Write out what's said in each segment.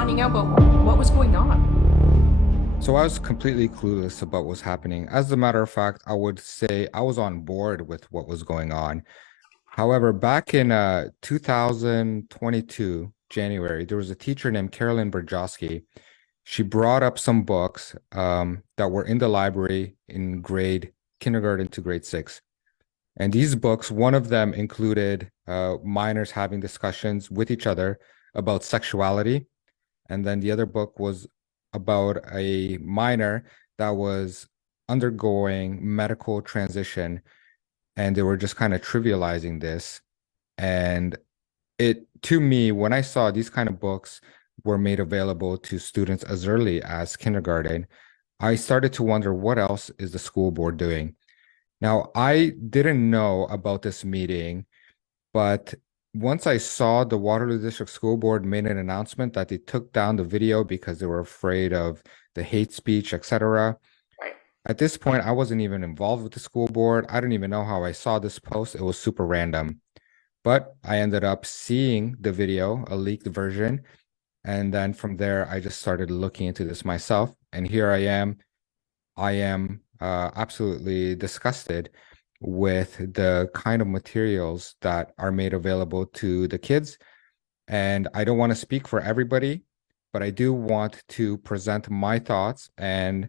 finding out about what was going on? So I was completely clueless about what's happening. As a matter of fact, I would say I was on board with what was going on. However, back in 2022, January, there was a teacher named Carolyn Berjowski. She brought up some books that were in the library in grade kindergarten to grade six. And these books, one of them included minors having discussions with each other about sexuality, and then the other book was about a minor that was undergoing medical transition, and they were just kind of trivializing this. And it, to me, when I saw these kind of books were made available to students as early as kindergarten, I started to wonder, what else is the school board doing? Now, I didn't know about this meeting, but once I saw the Waterloo District School Board made an announcement that they took down the video because they were afraid of the hate speech, etc. Right. At this point, I wasn't even involved with the school board. I don't even know how I saw this post. It was super random. But I ended up seeing the video, a leaked version. And then from there, I just started looking into this myself. And here I am. I am absolutely disgusted with the kind of materials that are made available to the kids. And I don't want to speak for everybody, but I do want to present my thoughts. And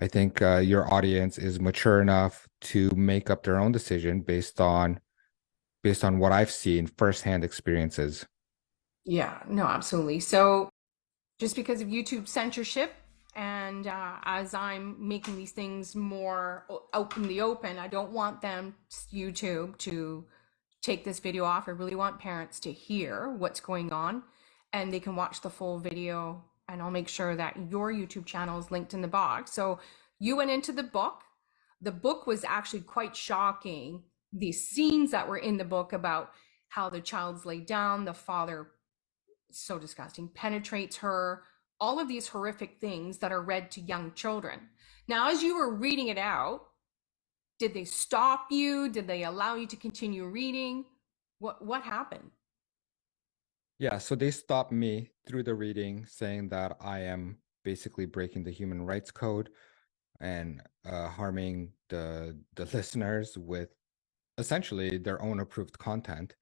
I think your audience is mature enough to make up their own decision based on what I've seen firsthand experiences. Yeah, no, absolutely. So just because of YouTube censorship, and as I'm making these things more out in the open, I don't want them, YouTube, to take this video off. I really want parents to hear what's going on, and they can watch the full video. And I'll make sure that your YouTube channel is linked in the box. So you went into the book. The book was actually quite shocking. The scenes that were in the book about how the child's laid down, the father, so disgusting, penetrates her, all of these horrific things that are read to young children. Now, as you were reading it out, did they stop you? Did they allow you to continue reading? What happened? Yeah, so they stopped me through the reading, saying that I am basically breaking the human rights code and harming the listeners with essentially their own approved content.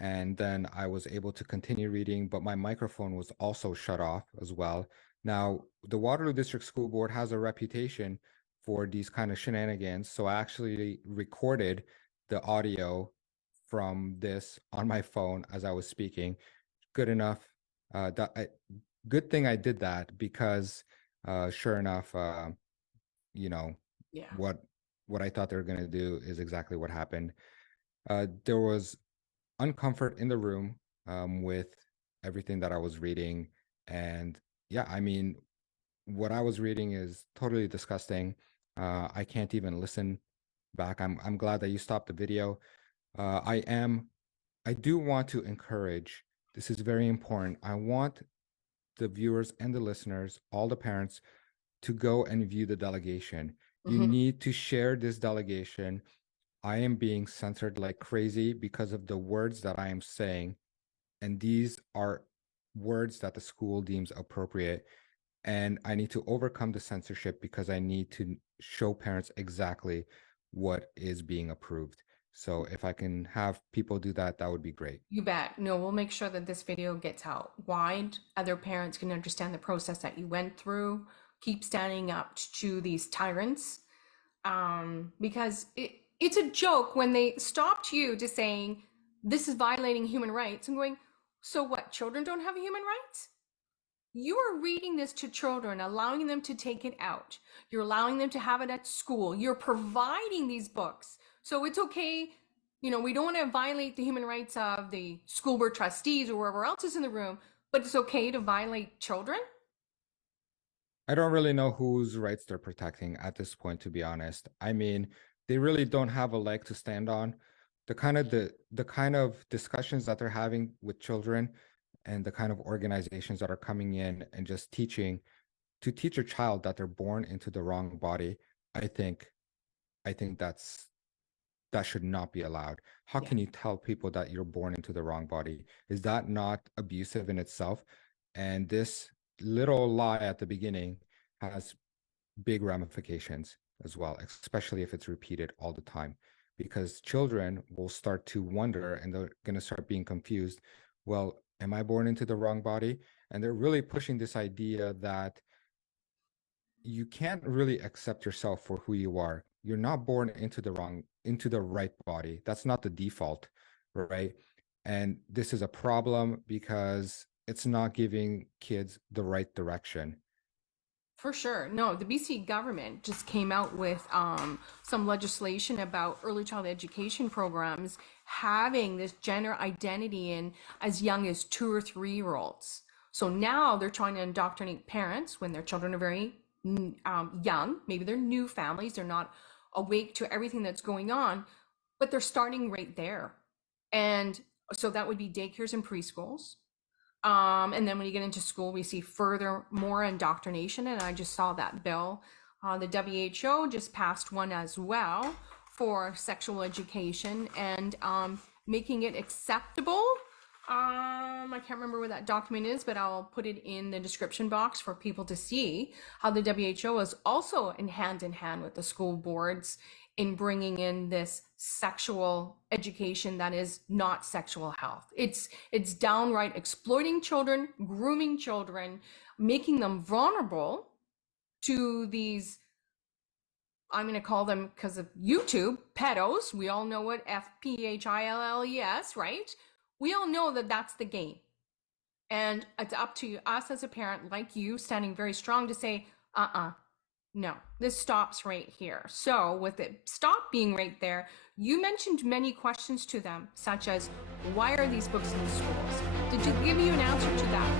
And then I was able to continue reading, but my microphone was also shut off as well. Now, the Waterloo District School Board has a reputation for these kind of shenanigans, so I actually recorded the audio from this on my phone as I was speaking. Good enough. Good thing I did that because, sure enough, you know, Yeah. what what I thought they were going to do is exactly what happened. There was uncomfort in the room with everything that I was reading. And yeah, I mean, what I was reading is totally disgusting. I can't even listen back. I'm glad that you stopped the video. Uh, I am, I do want to encourage, this is very important. I want the viewers and the listeners, all the parents, to go and view the delegation. You Hmm. need to share this delegation. I am being censored like crazy because of the words that I am saying, and these are words that the school deems appropriate. And I need to overcome the censorship because I need to show parents exactly what is being approved. So if I can have people do that, that would be great. You bet. No, we'll make sure that this video gets out wide. Other parents can understand the process that you went through. Keep standing up to these tyrants. Because it's a joke when they stopped you to saying this is violating human rights and going, so what? Children don't have human rights? You are reading this to children, allowing them to take it out. You're allowing them to have it at school. You're providing these books. So it's okay. We don't want to violate the human rights of the school board trustees or wherever else is in the room, but it's okay to violate children. I don't really know whose rights they're protecting at this point, to be honest. I mean, they really don't have a leg to stand on. The kind of discussions that they're having with children and the kind of organizations that are coming in and just teach a child that they're born into the wrong body, I think I think that should not be allowed. How Yeah. can you tell people that you're born into the wrong body? Is that not abusive in itself? And this little lie at the beginning has big ramifications as well, especially if it's repeated all the time, because children will start to wonder and they're going to start being confused. Well, am I born into the wrong body? And they're really pushing this idea that you can't really accept yourself for who you are. You're not born into the right body. That's not the default, right? And this is a problem because it's not giving kids the right direction. For sure. No, the BC government just came out with some legislation about early child education programs having this gender identity in as young as 2 or 3 year olds. So now they're trying to indoctrinate parents when their children are very young. Maybe they're new families, they're not awake to everything that's going on, but they're starting right there. And so that would be daycares and preschools. And then when you get into school, we see further more indoctrination. And I just saw that bill. The WHO just passed one as well for sexual education and making it acceptable. I can't remember where that document is, but I'll put it in the description box for people to see how the WHO is also in hand with the school boards in bringing in this sexual education that is not sexual health. It's downright exploiting children, grooming children, making them vulnerable to these, I'm going to call them, because of YouTube, pedos. We all know what FPHILLES, right? We all know that that's the game. And it's up to us as a parent, like you, standing very strong to say, no, this stops right here. So with it stop being right there, you mentioned many questions to them, such as, why are these books in the schools? Did you give you an answer to that?